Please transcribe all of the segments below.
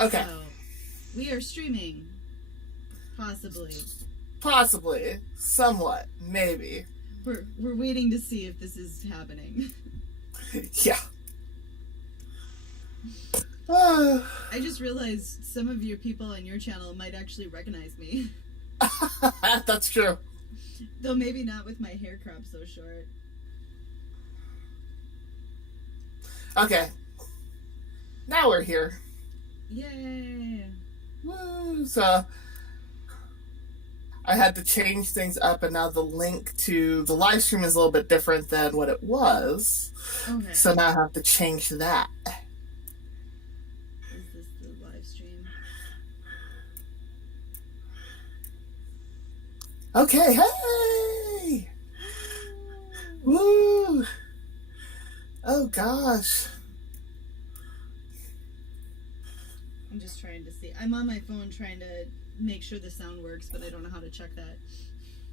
Okay. So, we are streaming. Possibly. Possibly. Somewhat. Maybe. We're waiting to see if this is happening. Yeah. I just realized some of your people on your channel might actually recognize me. That's true. Though maybe not with my hair crop so short. Okay. Now we're here. Yay! Woo! So I had to change things up, and now the link to the live stream is a little bit different than what it was. Okay. So now I have to change that. Is this the live stream? Okay, hey! Woo! Oh gosh. I'm just trying to see. I'm on my phone trying to make sure the sound works, but I don't know how to check that.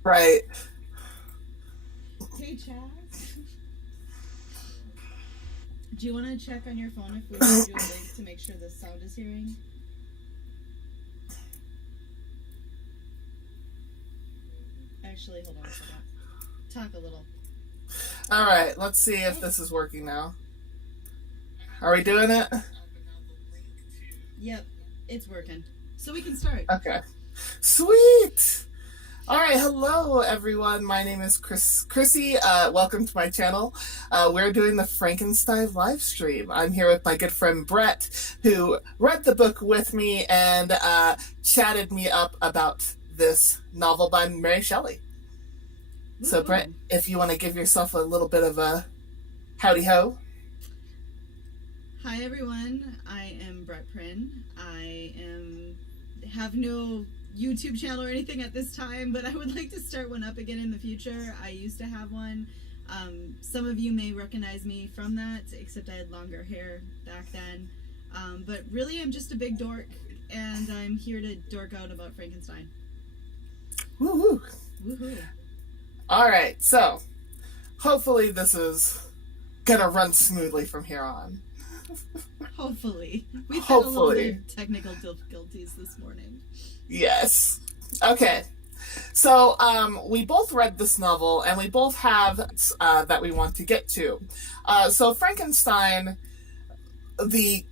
Right. Hey, Chaz. Do you want to check on your phone if we send you a link to make sure the sound is hearing? Actually, hold on a second. Talk a little. All right, let's see if this is working now. Are we doing it? Yep, it's working. So we can start. Okay. Sweet! All right, hello everyone. My name is Chrissy. Welcome to my channel. We're doing the Frankenstein Livestream. I'm here with my good friend Brett, who read the book with me and chatted me up about this novel by Mary Shelley. So Brett, if you want to give yourself a little bit of a howdy ho. Hi everyone, I am Brett Prynn. I have no YouTube channel or anything at this time, but I would like to start one up again in the future. I used to have one. Some of you may recognize me from that, except I had longer hair back then. But really I'm just a big dork, and I'm here to dork out about Frankenstein. Woohoo! Woohoo! All right, so hopefully this is gonna run smoothly from here on. Hopefully. We've had a little bit of technical difficulties this morning. Yes. Okay. So we both read this novel, and we both have that we want to get to. So Frankenstein, the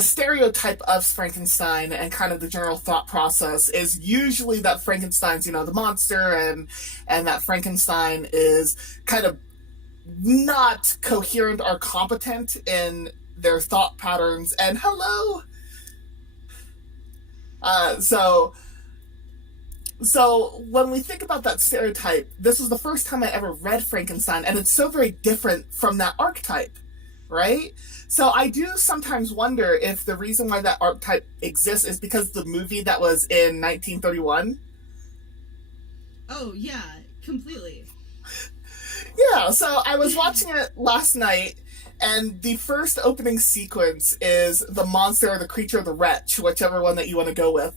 stereotype of Frankenstein and kind of the general thought process is usually that Frankenstein's, the monster, and that Frankenstein is kind of not coherent or competent in their thought patterns. And hello! So when we think about that stereotype, this was the first time I ever read Frankenstein, and it's so very different from that archetype, right? So I do sometimes wonder if the reason why that archetype exists is because the movie that was in 1931. Oh, yeah, completely. Yeah, so I was watching it last night, and the first opening sequence is the monster or the creature or the wretch, whichever one that you want to go with,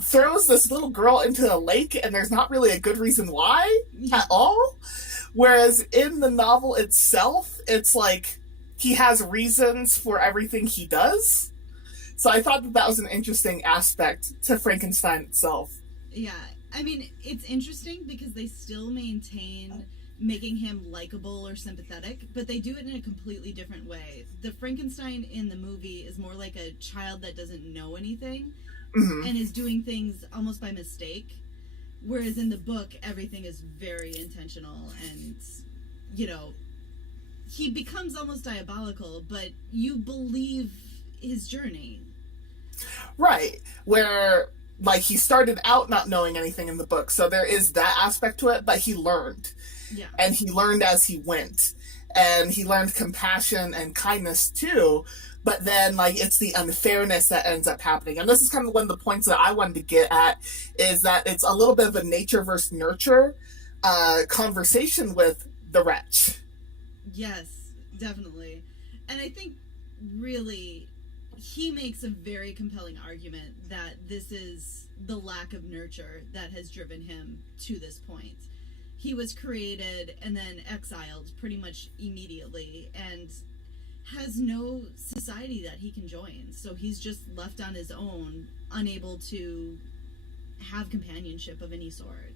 throws this little girl into a lake, and there's not really a good reason why at all. Whereas in the novel itself, it's like he has reasons for everything he does. So I thought that was an interesting aspect to Frankenstein itself. Yeah, I mean, it's interesting because they still maintain making him likable or sympathetic, but they do it in a completely different way. The Frankenstein in the movie is more like a child that doesn't know anything and is doing things almost by mistake, whereas in the book everything is very intentional, and he becomes almost diabolical, but you believe his journey. Right, where like he started out not knowing anything in the book, so there is that aspect to it, but he learned. Yeah. And he learned as he went. And he learned compassion and kindness too. But then, like, it's the unfairness that ends up happening. And this is kind of one of the points that I wanted to get at, is that it's a little bit of a nature versus nurture conversation with the wretch. Yes, definitely. And I think, really, he makes a very compelling argument that this is the lack of nurture that has driven him to this point. He was created and then exiled pretty much immediately, and has no society that he can join. So he's just left on his own, unable to have companionship of any sort.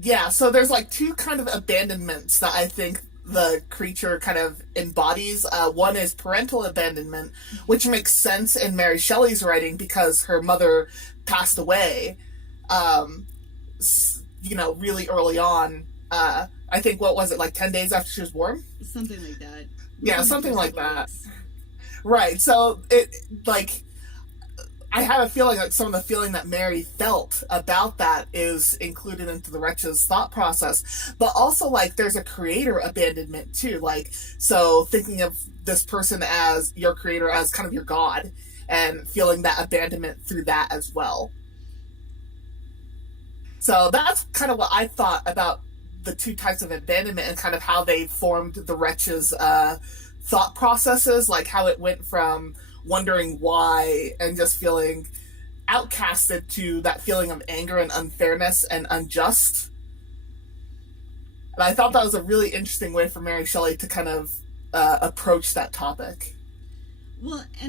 Yeah, so there's like two kind of abandonments that I think the creature kind of embodies. One is parental abandonment, which makes sense in Mary Shelley's writing because her mother passed away, um, really early on. I think, what was it, like 10 days after she was born? Something like that. Yeah, something like that. Right. So like, I have a feeling like some of the feeling that Mary felt about that is included into the wretch's thought process. But also, like, there's a creator abandonment too. Like, so thinking of this person as your creator, as kind of your god, and feeling that abandonment through that as well. So that's kind of what I thought about the two types of abandonment and kind of how they formed the wretch's thought processes, like how it went from wondering why and just feeling outcasted to that feeling of anger and unfairness and unjust. And I thought that was a really interesting way for Mary Shelley to kind of approach that topic. Well, and